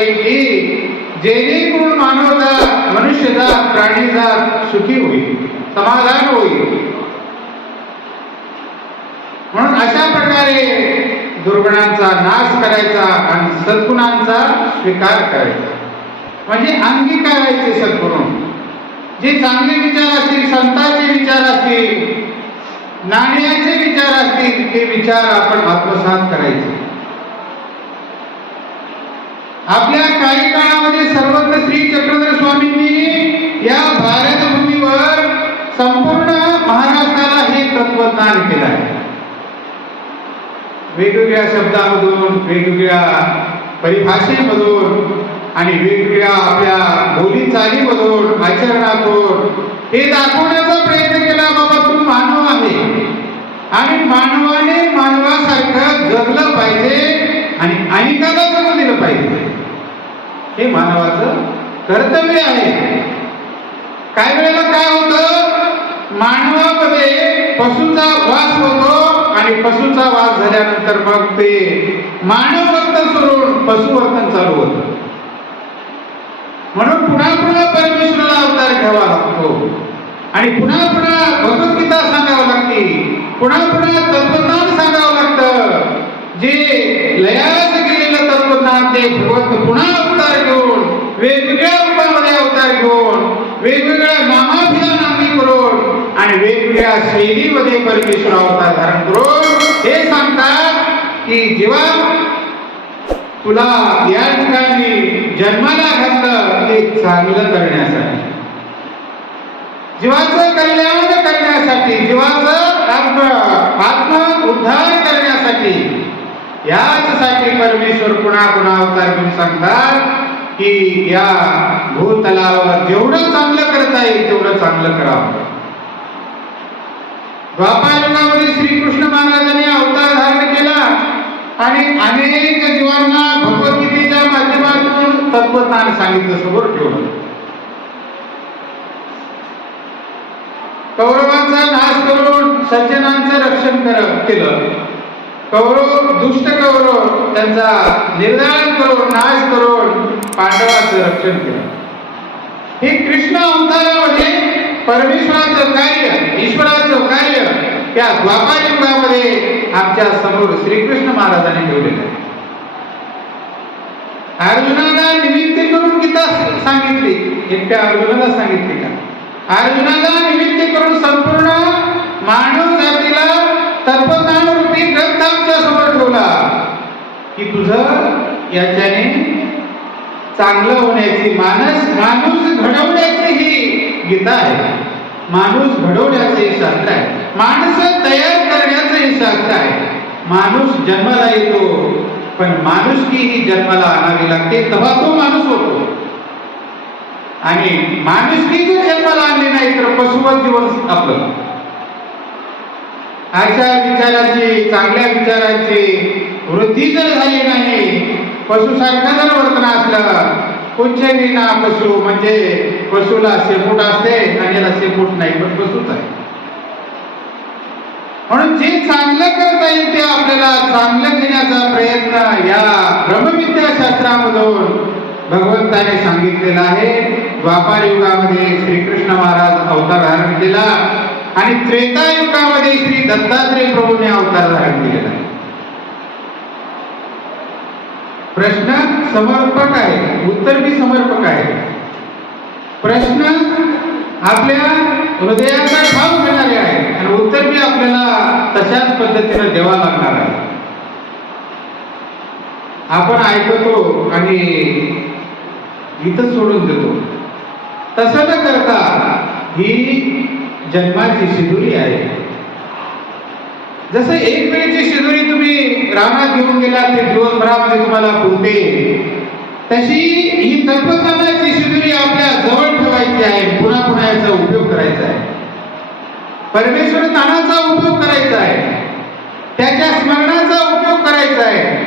येईल की जेणेकरून मानवजात मनुष्यजात प्राणीजात सुखी होईल समाधान होईल. म्हणून अशा प्रकारे दुर्गुणांचा नाश करायचा आणि सद्गुणांचा स्वीकार करायचा. म्हणजे अंगीकारायचे सद्गुण. जे चांगले विचार असतील संतांचे विचार असतील नाण्याचे विचार असतील ते विचार आपण आत्मसात करायचे. आपल्या काही काळामध्ये सर्वत्र श्री चक्रधर स्वामींनी या भारतभूमीवर संपूर्ण महाराष्ट्राला हे तत्वज्ञान केलं आहे. वेगवेगळ्या शब्दामधून वेगवेगळ्या परिभाषेमधून आणि वेगवेगळ्या आपल्या बोलीचालीमधून आचरणातून हे दाखवण्याचा प्रयत्न केला बाबा हे मानवाचं कर्तव्य आहे. काही वेळेला काय होतं? मानवामध्ये पशुचा वास होतो आणि पशुचा वास झाल्यानंतर मग ते मानव वर्तन सोडून पशुवर्तन चालू होतं. म्हणून पुन्हा पुन्हा परमेश्वराला अवतार घ्यावा लागतो? आणि पुन्हा पुन्हा भगवद्गीता सांगावं लागते? पुन्हा पुन्हा तत्वज्ञान सांगावं लागतं? जे लयास गेलेलं तत्वज्ञान ते भगवंत पुन्हा वेगवेगळ्या रूपामध्ये अवतार घेऊन वेगवेगळ्या नामाभिधान आम्ही करून आणि वेगवेगळ्या शैलीमध्ये परमेश्वर अवतार धारण करून हे सांगतात की जेव्हा तुला या ठिकाणी जन्माला घातलं ते चांगलं करण्यासाठी. जीवाचं कल्याण करण्यासाठी जीवाचं आत्म आत्म उद्धार करण्यासाठी याचसाठी परमेश्वर पुन्हा पुन्हा अवतार घेऊन सांगतात की या भूतलावर जेवढं चांगलं करता येईल तेवढं चांगलं करावं. द्वापारयुगामध्ये श्रीकृष्ण महाराजांनी अवतार धारण केला आणि अनेक जीवांना भगवद्गीतेच्या माध्यमातून तत्वज्ञान सांगितलं समोर ठेवलं. कौरवांचा नाश करून सज्जनांचं रक्षण केलं. कौरव दुष्ट कौरव त्यांचा निर्धारण करून नाश करून पांडवाचं रक्षण केलं. हे कृष्ण अवतारामध्ये परमेश्वराचं कार्य ईश्वराचं कार्य त्या द्वापार युगामध्ये आमच्यासमोर श्रीकृष्ण महाराजांनी ठेवलेलं आहे. अर्जुनाला निमित्त करून गीता सांगितली. एकट्या अर्जुनाला सांगितली का? अर्जुनाला निमित्त करून संपूर्ण मानव जातीला तत्वज्ञान रूपी ग्रंथ आमच्यासमोर ठेवला. की तुझं याच्याने चांगलं होण्याची मानस माणूस घडवण्याची ही गीता आहे. माणूस घडवण्याचे शास्त्र आहे. माणसं तयार करण्याचं शास्त्र आहे. माणूस जन्माला येतो पण माणुसकी ही जन्माला आणावी लागते तेव्हा तो माणूस होतो. आणि माणुसकी जर जन्माला आणली नाही तर पशुवत जीवन आपलं अशा विचाराची चांगल्या विचारांची वृद्धी जर झाली नाही पशुसारखं जर वर्तन असलं कुंचेनी विना पशु म्हणजे पशुला शेपूट असते आणि याला शेपूट नाही पण पशुच आहे. म्हणून जे चांगलं करता येईल ते आपल्याला चांगलं घेण्याचा प्रयत्न या ब्रह्मविद्याशास्त्रामधून भगवंताने सांगितलेला आहे. द्वापार युगामध्ये श्रीकृष्ण महाराज अवतार धारण केला आणि त्रेता युगामध्ये श्री दत्तात्रय प्रभूने अवतार धारण केलेला आहे. प्रश्न समर्पक आहे. उत्तर बी समर्पक आहे. प्रश्न आपल्या हृदयाचा ठाव घेणारे आहे. आणि उत्तर बी आपल्याला तशाच पद्धतीने द्यावा लागणार आहे. आपण ऐकतो आणि इथं सोडून देतो. तसं न करता ही जन्माची शिदुरी आहे. जसं एक वेळची रानात घेऊन गेला ते दिवसभरामध्ये तुम्हाला पुरते तशी ही तत्वज्ञानाची शिबिरी आपल्या जवळ ठेवायची आहे पुन्हा पुन्हा याचा उपयोग करायचा आहे. परमेश्वर ज्ञानाचा उपयोग करायचा आहे. त्याच्या स्मरणाचा उपयोग करायचा आहे.